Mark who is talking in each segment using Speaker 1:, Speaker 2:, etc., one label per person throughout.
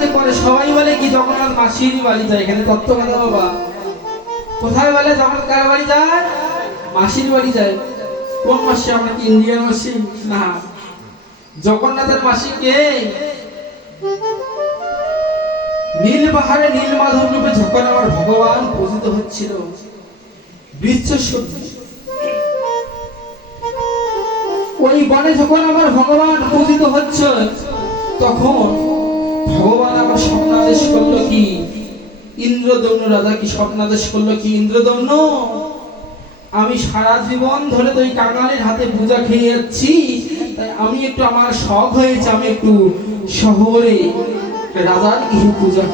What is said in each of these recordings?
Speaker 1: যে করে সবাই বলে কি জগন্নাথ মাসিরই বাড়ি যায়? এখানে তত্ত্ব কথা বাবা? কোথায় বলে জগন্নাথ কার বাড়ি যায়? মাসির বাড়ি যায়। কোন মাসি? আমরা কি ইন্ডিয়ান মাসি? না। জগন্নাথের মাসি কে? নীল পাহাড়ে নীল মাধব রূপে যখন আমার ভগবান পূজিত হচ্ছিল বিশ্ব ওই বনে যখন আমার ভগবান পূজিত হচ্ছে তখন ভগবান আমার স্বপ্নাদেশ করল কি? ইন্দ্রদম্ন রাজা কি স্বপ্নাদেশ করল কি ইন্দ্রদম্ন আমি সারা জীবন ধরে তো ওই কাঙালের হাতে পূজা খেয়ে যাচ্ছি, তাই আমি একটু আমার শখ হয়েছে, আমি একটু শহরে রাজার গৃহে পূজা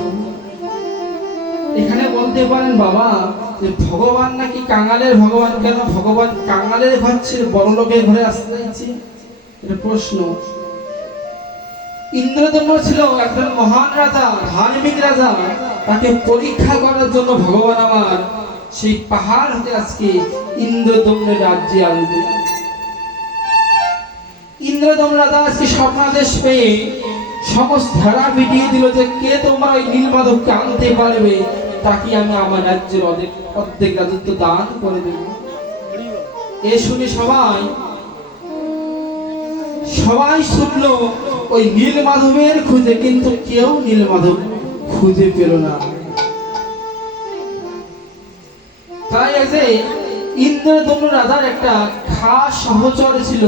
Speaker 1: এখানে বলতে পারেন বাবা, যে ভগবান নাকি কাঙালের ভগবান কেন? ভগবান কাঙালের ঘর ছেড়ে বড় লোকের ঘরে আসতে চাইছে। এটা প্রশ্ন। ইন্দ্রদম্ন ছিল একজন মহান রাজা, ধার্মিক রাজা। তাকে পরীক্ষা করার জন্য ভগবান আমার সেই পাহাড় হতে আজকে ইন্দ্রদম্নের রাজ্যে আনবে ইন্দ্রদম রাজা আজকে স্বপ্নাদেশ পেয়ে সমস্ত ধারা মিটিয়ে দিল যে কে তোমার ওই নীলমাধবকে আনতে পারবে, তাকে আমি আমার রাজ্যের অর্ধেক অর্ধেক রাজত্ব দান করে দেব। এ শুনে সবাই সবাই ছুটলো ওই নীল মাধবের খুঁজে, কিন্তু কেউ নীল মাধব খুঁজে পেল না। তাই এই যে ইন্দ্রদম্ন রাজার একটা খাস সহচর ছিল।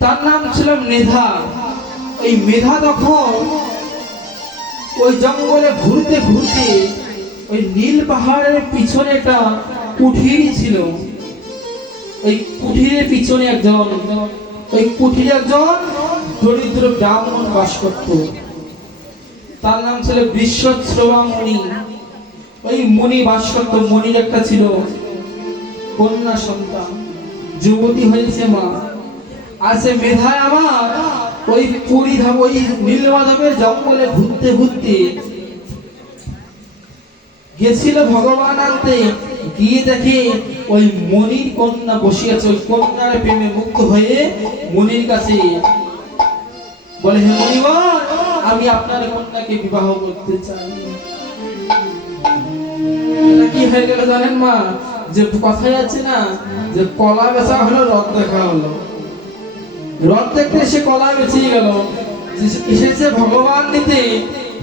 Speaker 1: তার নাম ছিল মেধা। ওই মেধা তখন ওই জঙ্গলে ঘুরতে ঘুরতে ওই নীল পাহাড়ের পিছনে একটা কুঠির ছিল। ওই কুঠিরের পিছনে একজন, ওই কুঠিরে একজন দরিদ্র ব্রাহ্মণ বাস করত। তার নাম ছিল বিশ্বশ্রবা মুনি ওই মুনি বাস করত, মুনির একটা ছিল কন্যা সন্তান, যুবতী হয়েছে মা। আর সে মেধায় আমার ওই পুরী ওই নীলমাধবের জঙ্গলে ঘুরতে ঘুরতে গেছিল ভগবান আনতে। গিয়ে দেখে ওই মনির কন্যা বসে আছে ওই কন্যার প্রেমে মুক্ত হয়ে মনির কাছে বলে, হে মনিবর আমি আপনার কন্যাকে বিবাহ করতে চাই। কি হয়ে গেল জানেন মা? যে কথাই আছে না, যে কলা বেচা হলো, রথ দেখা হলো। রথ দেখতে এসে কলা বেঁচে গেল। এসেছে ভগবান নিতে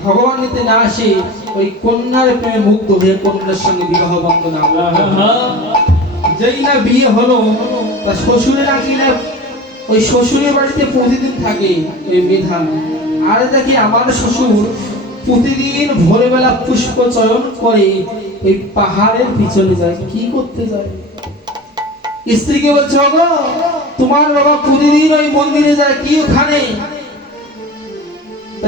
Speaker 1: ভগবান নিতে না আসে ওই কন্যার প্রেমে মুক্ত হয়ে কন্যার সঙ্গে বিবাহ বন্ধন যেই না বিয়ে হলো তার শ্বশুরের নাকি ওই শ্বশুরের বাড়িতে প্রতিদিন থাকে ওই মেধা। আর দেখি আমার শ্বশুর প্রতিদিন ভোরবেলা পুষ্প চয়ন করে ওই পাহাড়ের পিছনে যায়। কি করতে যায়? স্ত্রীকে বলছে তোমার বাবা প্রতিদিন ওই মন্দিরে যায় কি ওখানে?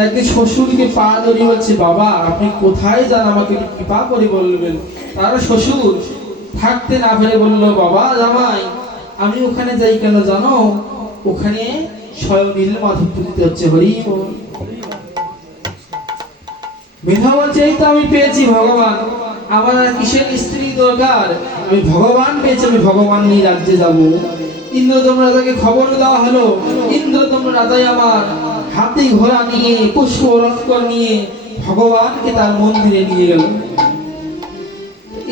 Speaker 1: একদিন শ্বশুরকে পা ধরে বলছে, বাবা, আপনি কোথায় যান? আমাকে কৃপা করে বলবেন। তার শ্বশুর থাকতে না পেরে বলল, বাবা, জামাই, আমি ওখানে যাই কেন জানো? ওখানে স্বয়ং নীল মাধব হচ্ছে হরি মেধা বলছে এই তো আমি পেয়েছি ভগবান। আমার আর কিসের স্ত্রী দরকার? আমি ভগবান পেয়েছি, আমি ভগবান নিয়ে রাজ্যে যাব। ইন্দ্রদম রাজাকে খবর দেওয়া হলো। ইন্দ্রদম রাজাই আমার হাতি ঘোড়া নিয়ে, পুষ্প রথকর নিয়ে ভগবানকে তার মন্দিরে নিয়ে গেল।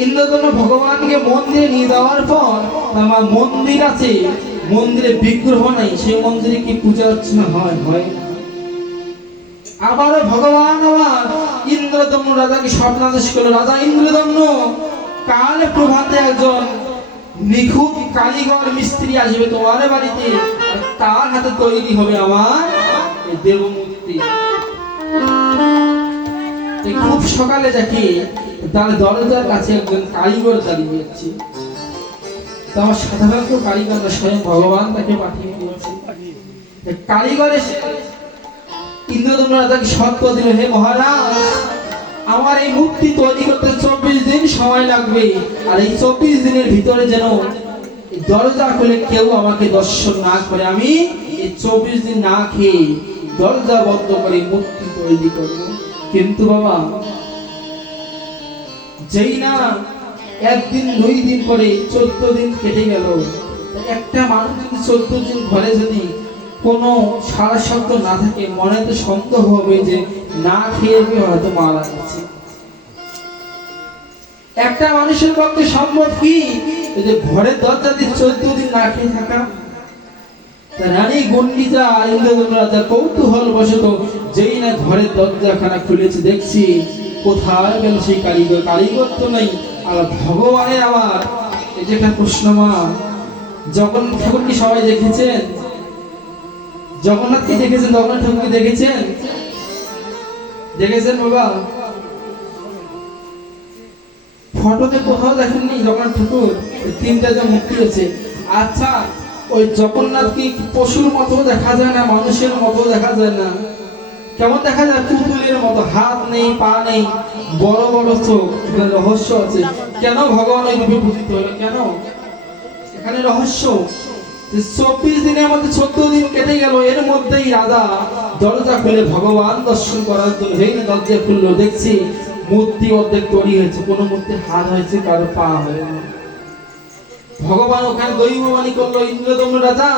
Speaker 1: ইন্দ্রদম ভগবানকে মন্দিরে নিয়ে যাওয়ার পর আমার মন্দির আছে, মন্দিরে বিগ্রহ নাই, সেই মন্দিরে কি পূজা অর্চনা হয় হয়? আবারও ভগবান আমার ইন্দ্রদম্ন রাজাকে স্বপ্নাদেশ করল। রাজা ইন্দ্রদম্ন কাল প্রভাতে একজন নিখুঁত কারিগর মিস্ত্রি আসবে তোমার বাড়িতে, তার হাতে তৈরি হবে আমার দেবমূর্তি। খুব সকালে দেখি তার দরজার কাছে একজন কারিগর দাঁড়িয়ে আমার সাধারণত কারিগর স্বয়ং ভগবান তাকে পাঠিয়ে দিয়েছে। কারিগর এসে সত্য দিল, হে মহারাজ, আমার এই মূর্তি তৈরি করতে চব্বিশ দিন সময় লাগবে। আর এই চব্বিশ দিনের ভিতরে যেন দরজা খুলে কেউ আমাকে দর্শন না করে, আমি এই চব্বিশ দিন না খেয়ে দরজা বন্ধ করে মূর্তি তৈরি করব কিন্তু বাবা, যেই না একদিন, দুই দিন করে চোদ্দ দিন কেটে গেল। একটা মানুষ যদি চোদ্দ দিন ঘরে যদি কোনো সারা শব্দ না থাকে, মনে তো সন্দেহ হবে যে না খেয়ে আমি হয়তো মারা গেছে। একটা মানুষের পক্ষে সম্ভব কি? যে ঘরের দরজা দিয়ে চোদ্দ দিন না খেয়ে থাকা তা রানী গন্ডিজা ইন্দ্রদম্ন রাজা কৌতূহল বশত যেই না ঘরের দরজাখানা খুলেছে, দেখছি কোথায় গেল সেই কারিগর কারিগর তো নেই, আর আমার যে মা, জগন্নাথ ঠাকুর কি সবাই দেখেছেন? জগন্নাথকে দেখেছেন, জগন্নাথ ঠাকুরকে দেখেছেন? দেখেছেন বাবা? ফটোতে কোথাও দেখেননি জগন্নাথ ঠাকুর? তিনটা যে মূর্তি আছে। আচ্ছা ওই জগন্নাথ কি পশুর মতো দেখা যায় না? মানুষের মতো দেখা যায় না? কেমন দেখা যায়? পুতুলের মতো। হাত নেই, পা নেই, বড় বড় চোখ। রহস্য আছে। কেন ভগবান ওই রূপে পূজিত হলো কেন? এখানে রহস্য। চব্বিশ দিনের মধ্যে চোদ্দ দিন কেটে গেল। এর মধ্যেই রাজা দরজা খুলে ভগবান দর্শন করার জন্য দরজা খুললো। দেখছি মূর্তি অর্ধেক তৈরি হয়েছে। কোনো মূর্তির হাত হয়েছে, কারও পা হয়নি। ভগবান ওখানে দৈববাণী করল ইন্দ্রদম্ন রাজা